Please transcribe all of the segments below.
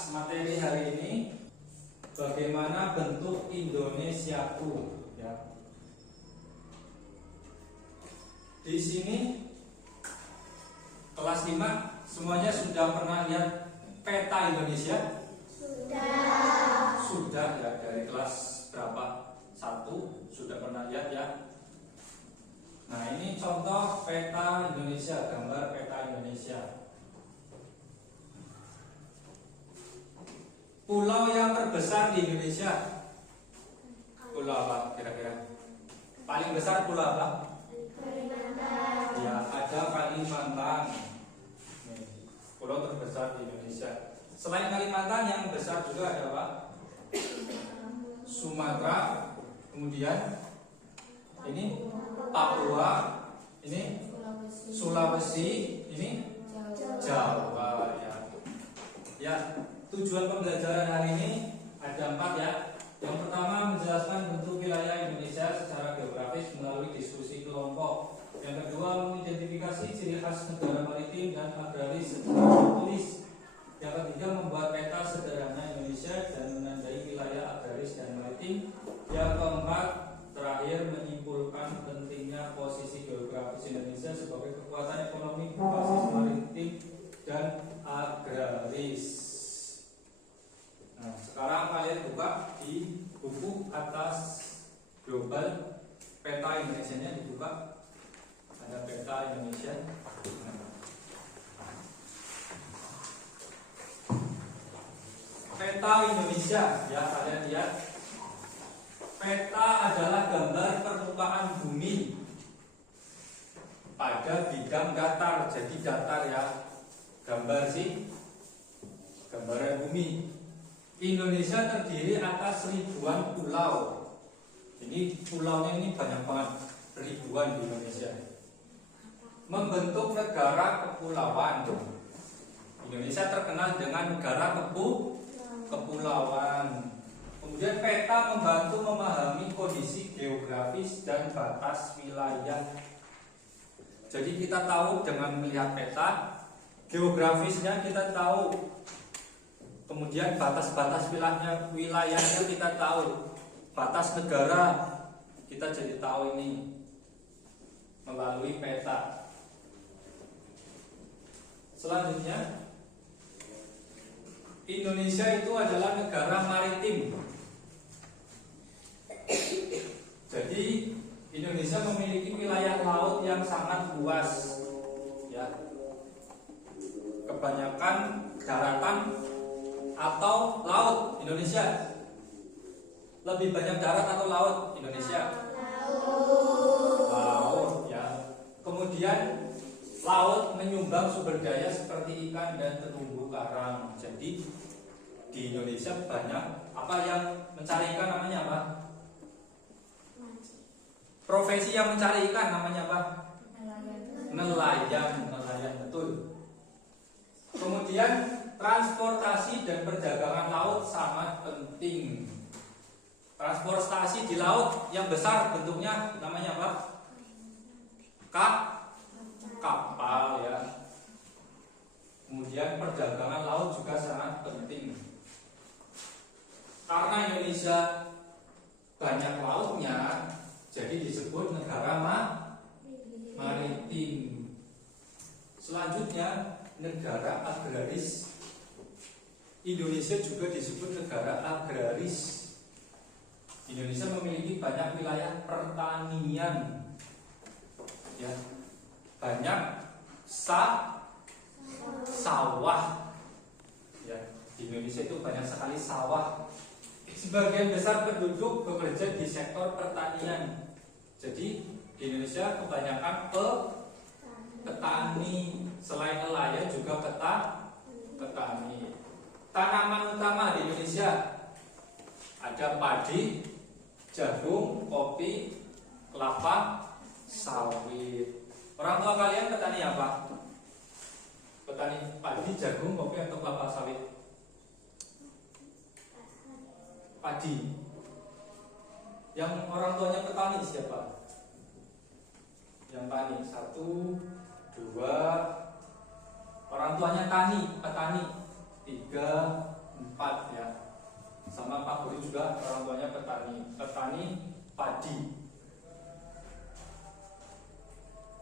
kelas materi hari ini bagaimana bentuk Indonesiaku ya. Di sini kelas 5 semuanya sudah pernah lihat peta Indonesia? Sudah ya, dari kelas berapa? 1 sudah pernah lihat ya. Nah, ini contoh peta Indonesia, gambar peta Indonesia. Pulau yang terbesar di Indonesia, pulau apa kira-kira? Paling besar pulau apa? Kalimantan. Ya, ada Kalimantan. Pulau terbesar di Indonesia. Selain Kalimantan yang besar juga ada apa? Sumatera. Kemudian ini Papua. Ini Sulawesi. Ini Jawa. Ya. Tujuan pembelajaran hari ini ada 4 ya. Yang pertama menjelaskan bentuk wilayah Indonesia secara geografis melalui diskusi kelompok. Yang kedua mengidentifikasi ciri khas negara maritim dan agraris secara tertulis. Yang ketiga membuat peta sederhana Indonesia dan menandai wilayah agraris dan maritim. Yang keempat terakhir menyimpulkan pentingnya posisi geografis Indonesia sebagai kekuatan ekonomi berbasis maritim dan agraris. Nah, sekarang kalian buka di buku atas global peta Indonesia-nya dibuka. Ada peta Indonesia. Peta Indonesia ya, kalian lihat. Peta adalah gambar permukaan bumi pada bidang datar. Jadi datar ya. Gambar sih gambaran bumi. Indonesia terdiri atas ribuan pulau. Ini pulaunya ini banyak banget, ribuan di Indonesia. Membentuk negara kepulauan. Indonesia terkenal dengan negara kepulauan. Kemudian peta membantu memahami kondisi geografis dan batas wilayah. Jadi kita tahu dengan melihat peta, geografisnya kita tahu. Kemudian batas-batas wilayahnya kita tahu. Batas negara kita jadi tahu ini melalui peta. Selanjutnya, Indonesia itu adalah negara maritim. Jadi Indonesia memiliki wilayah laut yang sangat luas ya. Kebanyakan daratan atau laut Indonesia? Lebih banyak darat atau laut Indonesia? Laut ya. Kemudian laut menyumbang sumber daya seperti ikan dan terumbu karang. Jadi di Indonesia banyak apa yang mencari ikan namanya apa? Profesi yang mencari ikan namanya apa? Nelayan, betul. Kemudian transportasi dan perdagangan laut sangat penting. Transportasi di laut yang besar bentuknya namanya apa? Kapal ya. Kemudian perdagangan laut juga sangat penting. Karena Indonesia banyak lautnya, jadi disebut negara maritim. Selanjutnya negara agraris. Indonesia juga disebut negara agraris. Indonesia memiliki banyak wilayah pertanian ya. Banyak sawah ya. Di Indonesia itu banyak sekali sawah. Sebagian besar penduduk bekerja di sektor pertanian. Jadi di Indonesia kebanyakan petani. Selain nelayan juga petani. Tanaman utama di Indonesia ada padi, jagung, kopi, kelapa, sawit. Orang tua kalian petani apa? Petani padi, jagung, kopi atau kelapa sawit? Padi. Yang orang tuanya petani siapa? Yang tani 1, 2. Orang tuanya petani 3, 4, 4 ya. Sama Pak Guru juga orang tuanya petani padi.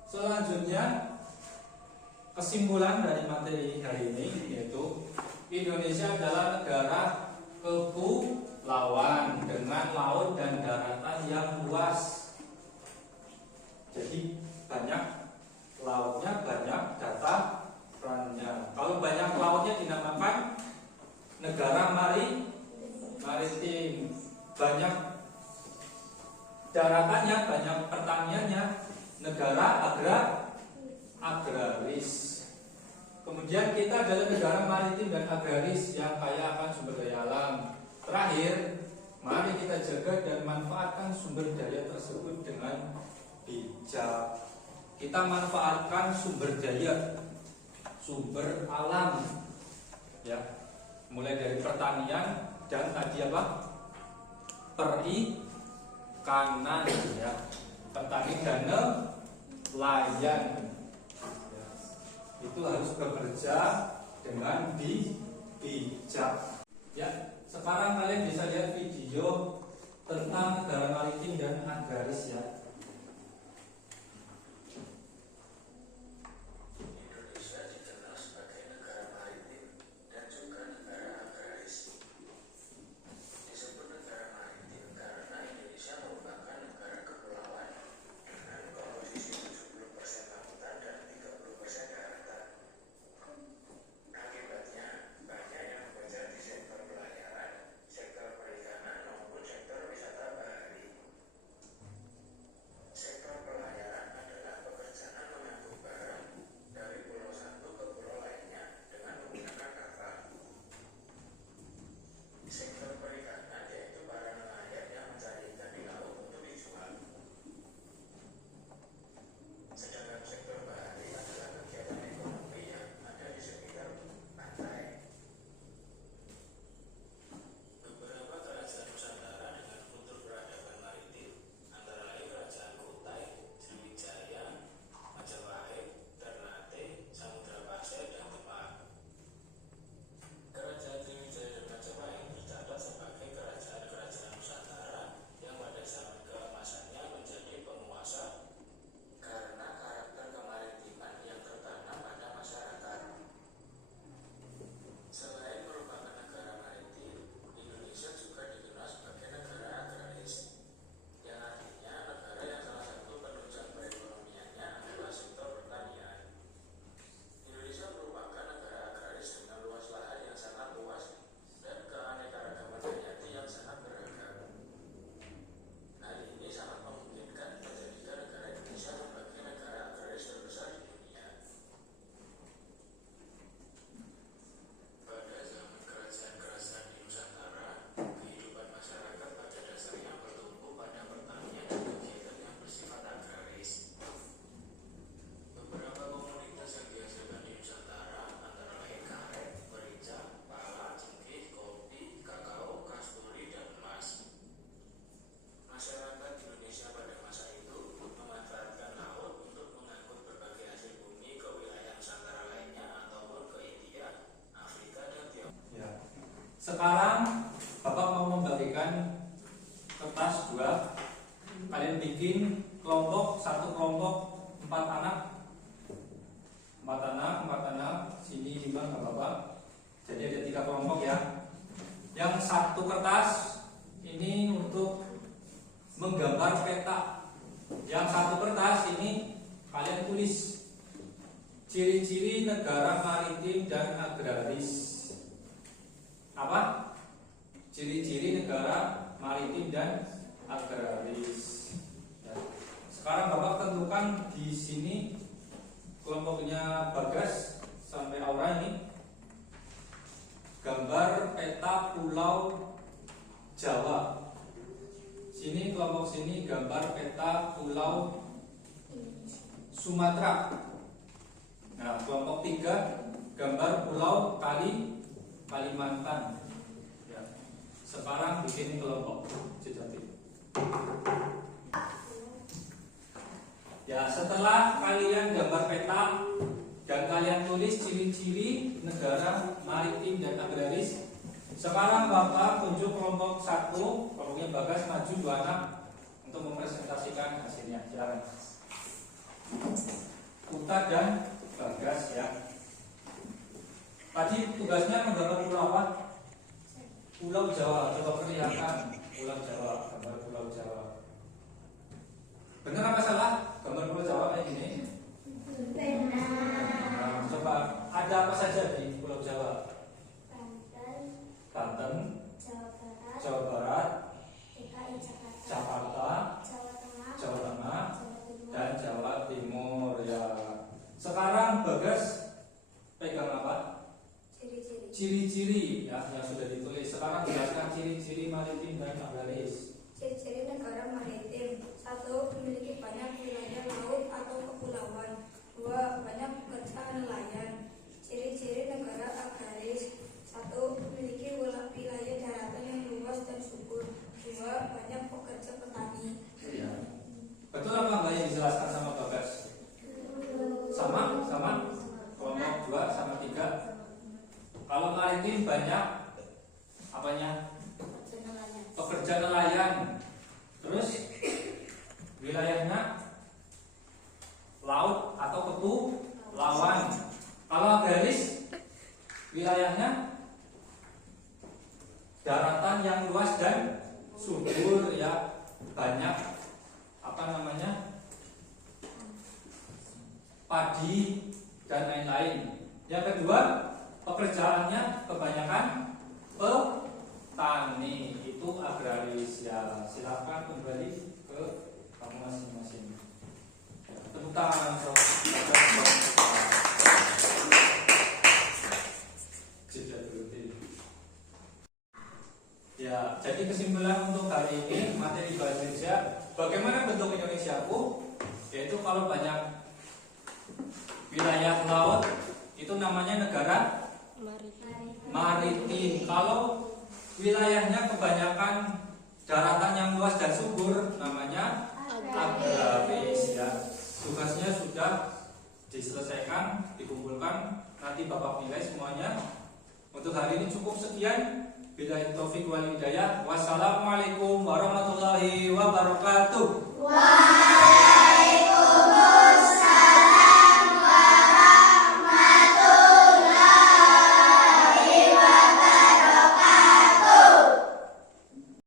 Selanjutnya kesimpulan dari materi hari ini yaitu Indonesia adalah negara kepulauan dengan laut dan daratan yang luas. Jadi banyak lautnya, banyak datarannya. Kalau banyak lautnya dinamakan negara maritim. Banyak daratannya, banyak pertaniannya, negara agraris. Kemudian kita adalah negara maritim dan agraris yang kaya akan sumber daya alam. Terakhir, mari kita jaga dan manfaatkan sumber daya tersebut dengan bijak. Kita manfaatkan sumber daya, sumber alam, ya, mulai dari pertanian dan tadi apa? Perikanan, ya, petani dan nelayan. Ya, itu harus bekerja dengan bijak. Ya, sekarang kalian bisa lihat video tentang negara maritim dan agraris ya. Sekarang Bapak mau membagikan kertas 2. Kalian bikin kelompok, satu kelompok 4 anak. 4 anak, sini 5 nggak apa-apa. Jadi ada 3 kelompok ya. Yang satu kertas ini untuk menggambar peta. Yang satu kertas ini kalian tulis ciri-ciri negara maritim dan agraris. Apa? Ciri-ciri negara maritim dan agraris. Ya. Sekarang Bapak tentukan di sini kelompoknya Bagas sampai Aura ini gambar peta Pulau Jawa. Sini kelompok sini gambar peta Pulau Sumatera. Nah, kelompok 3 gambar Pulau Kalimantan. Ya. Sekarang bikin kelompok sejati. Ya, setelah kalian gambar peta dan kalian tulis ciri-ciri negara maritim dan agraris, Bapak tunjuk kelompok 1, kelompoknya Bagas, maju 2 anak untuk mempresentasikan hasilnya. Silakan. Uta dan Bagas ya. Tadi tugasnya menggambar pulau apa? Pulau Jawa. Coba perlihatkan Pulau Jawa, gambar Pulau Jawa. Benar apa salah? Gambar Pulau Jawa kayak gini? Benar. Nah, coba ada apa saja di Pulau Jawa? Banten, Jawa Barat, Jakarta, Jawa Tengah, dan Jawa Timur ya. Sekarang Bagas pegang apa? Ciri-ciri ya yang sudah ditulis. Sekarang jelaskan ciri-ciri maritim dan agraris. Ciri-ciri negara maritim: 1. Memiliki banyak wilayah laut atau kepulauan. 2. Banyak pekerja nelayan. Ciri-ciri negara agraris: 1. Memiliki wilayah daratan yang luas dan subur. 2. Banyak pekerja petani. Ya. Betul apa enggak yang dijelaskan sama Bagas? Sama? Kelompok 2 sama 3. Kalau maritim banyak apanya? Pekerja nelayan. Terus wilayahnya laut atau kepulauan. Kalau agraris wilayahnya daratan yang luas dan subur ya, banyak padi dan lain-lain. Yang kedua, pekerjaannya kebanyakan petani, itu agraris ya. Silakan kembali ke kamu masing-masing. Tepuk tangan untuk ya. Jadi kesimpulan untuk hari ini materi bahasa Indonesia, bagaimana bentuk Indonesiaku, yaitu kalau banyak wilayah laut itu namanya negara maritim. Kalau wilayahnya kebanyakan daratan yang luas dan subur namanya agraris ya. Tugasnya sudah diselesaikan, dikumpulkan, nanti Bapak nilai semuanya. Untuk hari ini cukup sekian. Billahi taufiq wal hidayah. Wassalamualaikum warahmatullahi wabarakatuh.